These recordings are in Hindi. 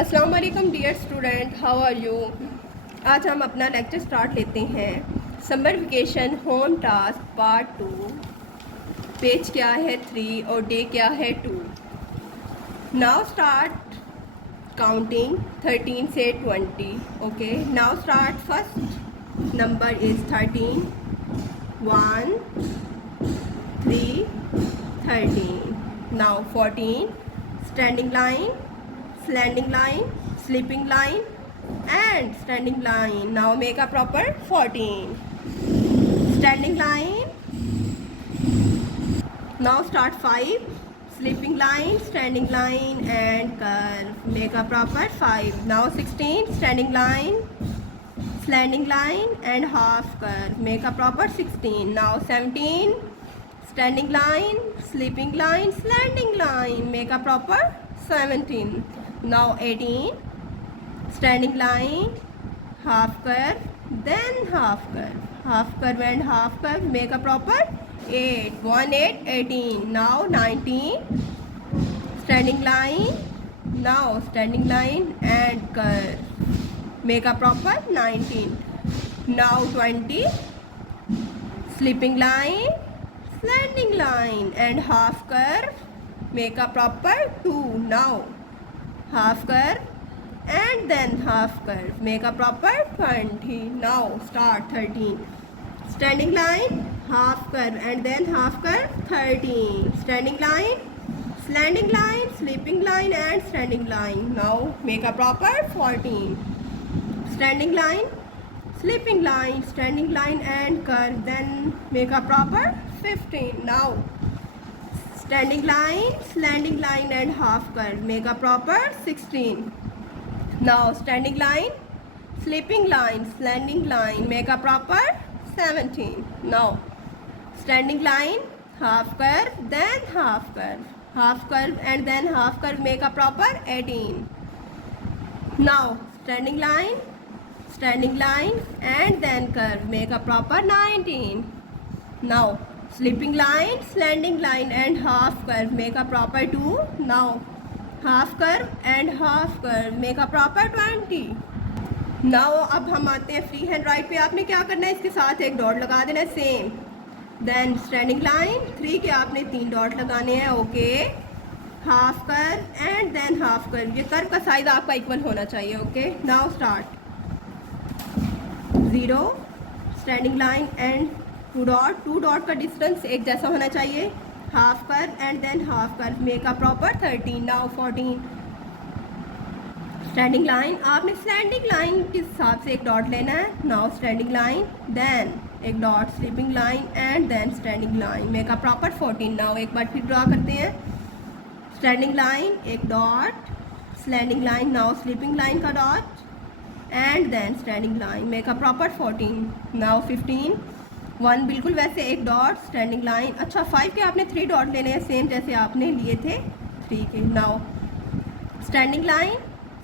अस्सलाम वालेकुम dear student, how are you. आज हम अपना लेक्चर स्टार्ट लेते हैं। Summer vacation home task part 2। Page क्या है 3 और डे क्या है 2। नाउ स्टार्ट काउंटिंग 13 से 20। Okay, now start. First number is 13, 1, 3, 13। Now 14, standing line, slanting line, sleeping line and standing line. Now make a proper 14. Standing line. Now start 5. Sleeping line, standing line and curve. Make a proper 5. Now 16. Standing line, slanting line and half curve. Make a proper 16. Now 17. Standing line, sleeping line, slanting line. Make a proper 17. Now 18. Standing line, half curve, then half curve and half curve. Make a proper 8. 1, 8, 18. Now 19. Standing line, now standing line and curve. Make a proper 19. Now 20. Sleeping line, slanting line and half curve. Make a proper 2. Now half curve and then half curve. Make a proper 20. Now start 13. Standing line, half curve and then half curve 13. Standing line, slanting line, sleeping line and standing line. Now make a proper 14. Standing line, sleeping line, standing line and curve. Then make a proper 15. Now standing line, slanting line and half curve. Make a proper 16. Now standing line, sleeping line, slanting line. Make a proper 17. Now standing line, half curve, then half curve. Half curve and then half curve. Make a proper 18. Now standing line and then curve. Make a proper 19. Now sleeping line, slanting line and half curve. Make a proper 2. Now half curve and half curve. Make a proper 20. Now अब हम आते हैं फ्री हैंड राइट पे। आपने क्या करना है, इसके साथ एक डॉट लगा देना है सेम। देन स्टैंडिंग लाइन 3 के आपने 3 डॉट लगाने हैं। Okay, half curve and then half curve. ये कर्व का साइज आपका इक्वल होना चाहिए। Okay, now start 0, standing line and 2 dot का डिस्टेंस एक जैसा होना चाहिए। Half curve and then half curve. Make a proper 13। Now 14, standing line. आपने स्टैंडिंग लाइन के हिसाब से एक डॉट लेना है। नाउ स्टैंडिंग लाइन, देन एक dot, sleeping line and then standing line. Make a proper 14। Now एक बार फिर ड्रा करते हैं। स्टैंडिंग लाइन, एक dot, slanting line, now sleeping line का dot and then standing line. Make a proper 14। Now 15, 1 बिल्कुल वैसे एक डॉट, स्टैंडिंग लाइन। अच्छा 5 के आपने 3 डॉट लेने हैं सेम जैसे आपने लिए थे 3 के। Now standing line,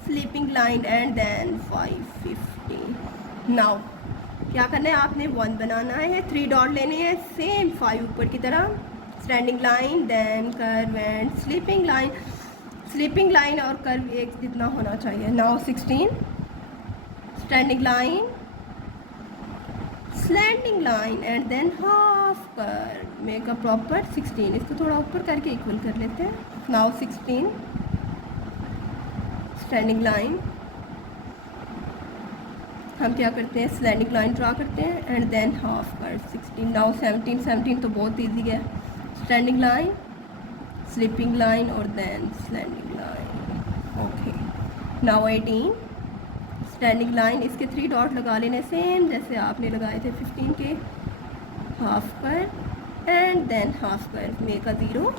sleeping line and then 5, 15। Now क्या करना है, आपने 1 बनाना है, 3 डॉट लेने हैं सेम 5 ऊपर की तरह। Standing line, then curve and sleeping line. Sleeping line और कर्व एक जितना होना चाहिए। Now 16, standing line, slanting line and then half curve. Make a proper 16। इसको थोड़ा ऊपर करके इक्वल कर लेते हैं। नाउ 16, स्टैंडिंग लाइन, हम क्या करते हैं, स्लैंटिंग लाइन ड्रा करते हैं and then half curve 16। Now 17, 17 तो बहुत ईजी है। स्टैंडिंग लाइन, स्लीपिंग लाइन और then slanting line. Okay, now 18, standing line. इसके 3 डॉट लगा लेने सेम जैसे आपने लगाए थे 15 के। Half curve and then half curve. Make a 0,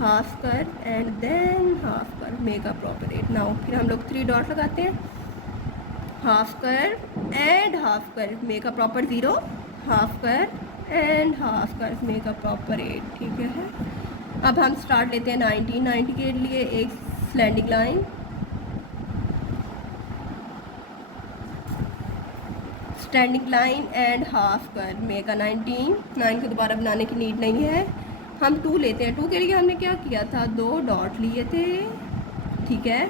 half curve and then half curve. Make a proper 8। Now फिर हम लोग 3 डॉट लगाते हैं। Half curve and half curve. Make a proper 0, half curve and half curve. Make a proper 8। ठीक है, अब हम स्टार्ट लेते हैं 90। 90 के लिए एक slanting line, standing line and half curve. Make अ 19। 9 को दोबारा बनाने की नीड नहीं है, हम 2 लेते हैं। 2 के लिए हमने क्या किया था, 2 डॉट लिए थे। ठीक है,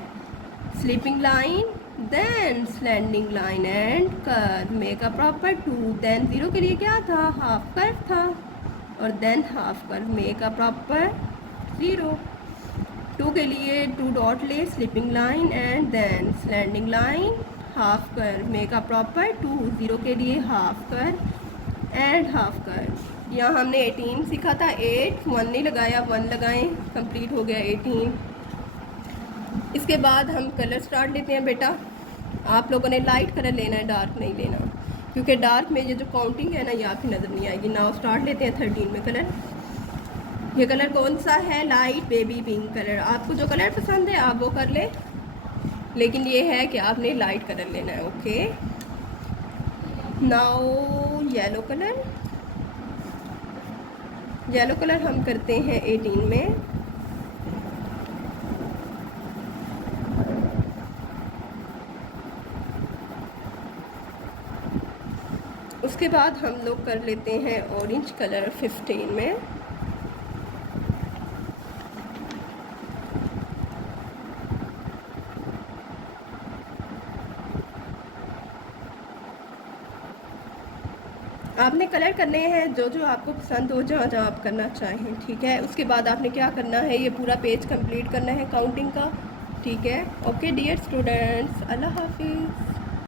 sleeping line, then slanting line and curve, make a proper 2, then 0 के लिए क्या था, हाफ कर्व था, और then half curve, make a proper 0। 2 के लिए 2 डॉट ले, sleeping line and then slanting line, half curve, make a proper 2, 0 के लिए half curve and half curve. यहाँ हमने 18 सीखा था, 8 1 नहीं लगाया, 1 लगाएं, कंप्लीट हो गया 18। इसके बाद हम कलर स्टार्ट लेते हैं बेटा। आप लोगों ने लाइट कलर लेना है, डार्क नहीं लेना, क्योंकि डार्क में ये जो काउंटिंग है ना ये आपकी नज़र नहीं आएगी। नाउ स्टार्ट लेते हैं 13 में कलर। ये कलर कौन सा है, लाइट बेबी पिंक कलर। आपको जो कलर पसंद है आप वो कर ले, लेकिन ये है कि आपने लाइट कलर लेना है। Okay, now yellow colour. Yellow colour हम करते हैं 18 में। उसके बाद हम लोग कर लेते हैं ऑरेंज कलर 15 में। आपने कलर करने हैं जो जो आपको पसंद हो, जहाँ जहाँ आप करना चाहें, ठीक है। उसके बाद आपने क्या करना है, ये पूरा पेज कंप्लीट करना है काउंटिंग का, ठीक है। ओके डियर स्टूडेंट्स, अल्लाह हाफिज़।